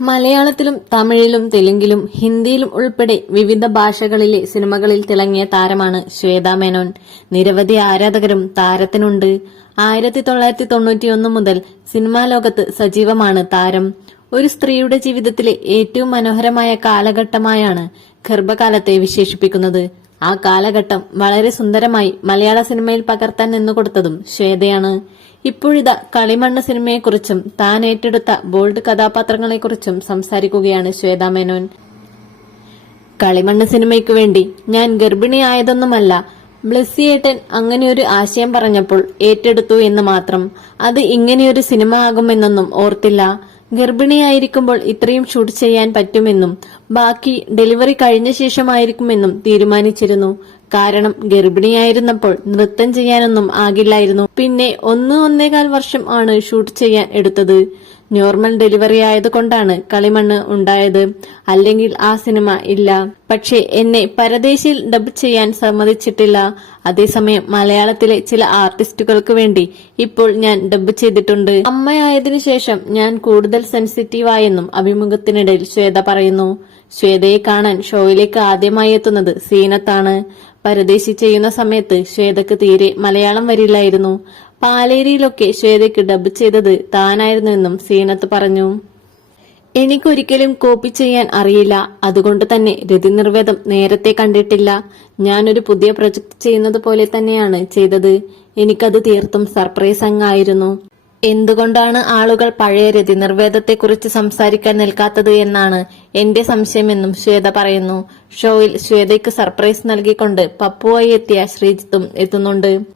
മലയാളത്തിലും തമിഴിലും തെലുങ്കിലും ഹിന്ദിയിലും ഉൾപ്പെടെ വിവിധ ഭാഷകളിലെ സിനിമകളിൽ തിളങ്ങിയ താരമാണ് ശ്വേതാ മേനോൻ. നിരവധി ആരാധകരും താരത്തിനുണ്ട്. ആയിരത്തി തൊള്ളായിരത്തി തൊണ്ണൂറ്റിയൊന്ന് മുതൽ സിനിമാ ലോകത്ത് സജീവമാണ് താരം. ഒരു സ്ത്രീയുടെ ജീവിതത്തിലെ ഏറ്റവും മനോഹരമായ കാലഘട്ടമായാണ് ഗർഭകാലത്തെ വിശേഷിപ്പിക്കുന്നത്. ആ കാലഘട്ടം വളരെ സുന്ദരമായി മലയാള സിനിമയിൽ പകർത്താൻ നിന്നുകൊടുത്തതും ശ്വേതയാണ്. ഇപ്പോഴിത കളിമണ്ണ് സിനിമയെക്കുറിച്ചും താൻ ഏറ്റെടുത്ത ബോൾഡ് കഥാപാത്രങ്ങളെക്കുറിച്ചും സംസാരിക്കുകയാണ് ശ്വേത മേനോൻ. കളിമണ്ണ് സിനിമയ്ക്ക് വേണ്ടി ഞാൻ ഗർഭിണിയായതൊന്നുമല്ല അങ്ങനെ ഒരു ആശയം പറഞ്ഞപ്പോൾ ഏറ്റെടുത്തു എന്ന് മാത്രം. അത് ഇങ്ങനെയൊരു സിനിമ ആകുമെന്നൊന്നും ഓർത്തില്ല. ഗർഭിണിയായിരിക്കുമ്പോൾ ഇത്രയും ഷൂട്ട് ചെയ്യാൻ പറ്റുമെന്നും ബാക്കി ഡെലിവറി കഴിഞ്ഞ ശേഷമായിരിക്കുമെന്നും തീരുമാനിച്ചിരുന്നു. കാരണം ഗർഭിണിയായിരുന്നപ്പോൾ നൃത്തം ചെയ്യാനൊന്നും ആകില്ലായിരുന്നു. പിന്നെ ഒന്ന് ഒന്നേകാൽ വർഷം ആണ് ഷൂട്ട് ചെയ്യാൻ എടുത്തത്. നോർമൽ ഡെലിവറി ആയതുകൊണ്ടാണ് കളിമണ്ണ് ഉണ്ടായത്. അല്ലെങ്കിൽ ആ സിനിമ ഇല്ല. പക്ഷേ എന്നെ പരദേശിൽ ഡബ് ചെയ്യാൻ സമ്മതിച്ചിട്ടില്ല. അതേസമയം മലയാളത്തിലെ ചില ആർട്ടിസ്റ്റുകൾക്ക് വേണ്ടി ഇപ്പോൾ ഞാൻ ഡബ് ചെയ്തിട്ടുണ്ട്. അമ്മയായതിനു ശേഷം ഞാൻ കൂടുതൽ സെൻസിറ്റീവായെന്നും അഭിമുഖത്തിനിടയിൽ ശ്വേത പറയുന്നു. ശ്വേതയെ കാണാൻ ഷോയിലേക്ക് ആദ്യമായി എത്തുന്നത് സീനത്താണ്. പരദേശി ചെയ്യുന്ന സമയത്ത് ശ്വേതക്ക് തീരെ മലയാളം വരില്ലായിരുന്നു. പാലേരിയിലൊക്കെ ശ്വേതയ്ക്ക് ഡബ് ചെയ്തത് താനായിരുന്നുവെന്നും സീനത്ത് പറഞ്ഞു. എനിക്കൊരിക്കലും കോപ്പി ചെയ്യാൻ അറിയില്ല. അതുകൊണ്ട് തന്നെ രതി നിർവേദം നേരത്തെ കണ്ടിട്ടില്ല. ഞാനൊരു പുതിയ പ്രൊജക്ട് ചെയ്യുന്നത് പോലെ തന്നെയാണ് ചെയ്തത്. എനിക്കത് തീർത്തും സർപ്രൈസ് അങ്ങായിരുന്നു. എന്തുകൊണ്ടാണ് ആളുകൾ പഴയ രതി നിർവേദത്തെക്കുറിച്ച് സംസാരിക്കാൻ നിൽക്കാത്തത് എന്നാണ് എന്റെ സംശയമെന്നും ശ്വേത പറയുന്നു. ഷോയിൽ ശ്വേതയ്ക്ക് സർപ്രൈസ് നൽകിക്കൊണ്ട് പപ്പുവായി എത്തിയ ശ്രീജിത്തും എത്തുന്നുണ്ട്.